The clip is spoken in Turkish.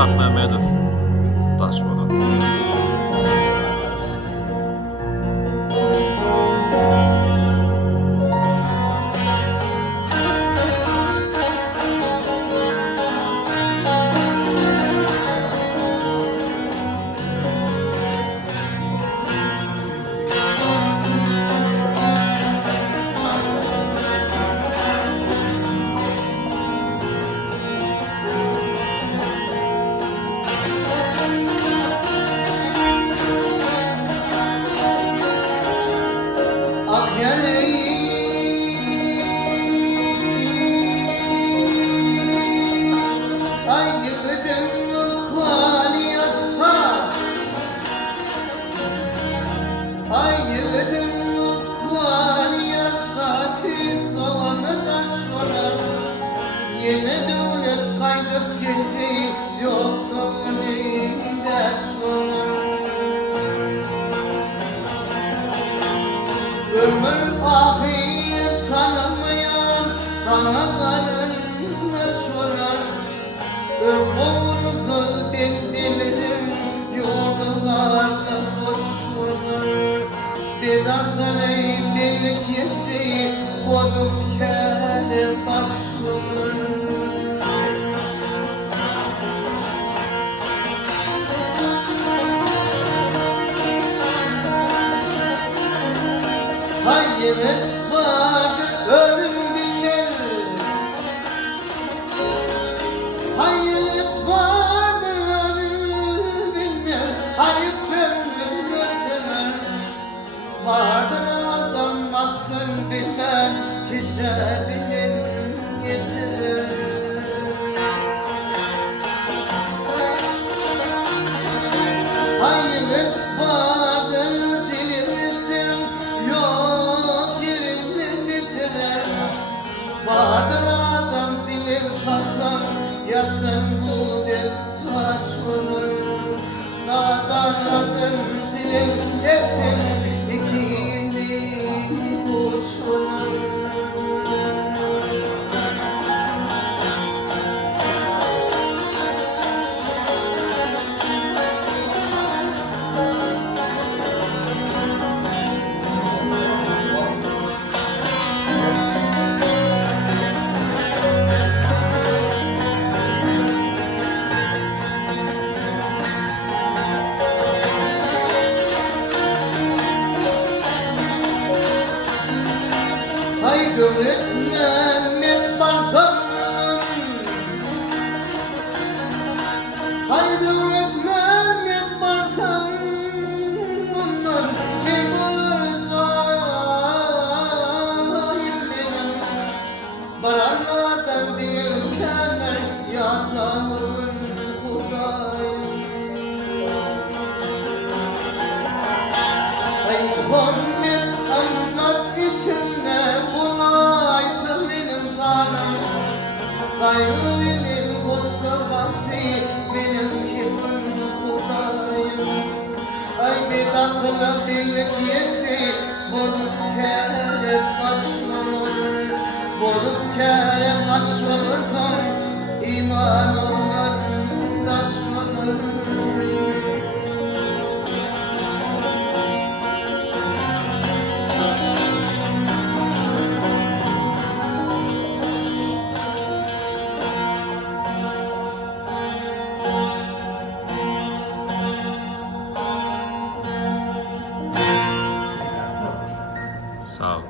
Polat Mehmedov. Taş olan. Yine devlet kaydıp gitti, yoktu neyde sorun. Ömür ahir tanımayan sana karnına sorar. Ömrümüzü dendilerim, yolda varsa boş olur. Bir daha söyleyeyim birlik yesi, bozuk kere başvurur. Hayret vardır ölüm bilmez. Hayret vardır ölüm bilmez. Hayret ömrüm götürür. Vardır adam basın bilmez. Kişi dilin getirir. Hayret vardır dilimizin yok yerini bitirer. Vardır adam dili satsam yatın bu dil taş olur. Nadanladın dilim esin ikili kuş olur. Hay devlet Mehmet Barzan'ın, hay devlet Mehmet Barzan'ın bir buluruz ayım benim. Baranlardan bir kenar yatağımın kudayım. Hay Muhammed anmak içinde bulaysın benim sanım. Gayrı benim bu sabahsi benim kimin kudayım. Ay bir tasla birlik yesi bozuk kere başvurur. Bozuk kere başvurursan iman olan taşlanır. Sağ ol.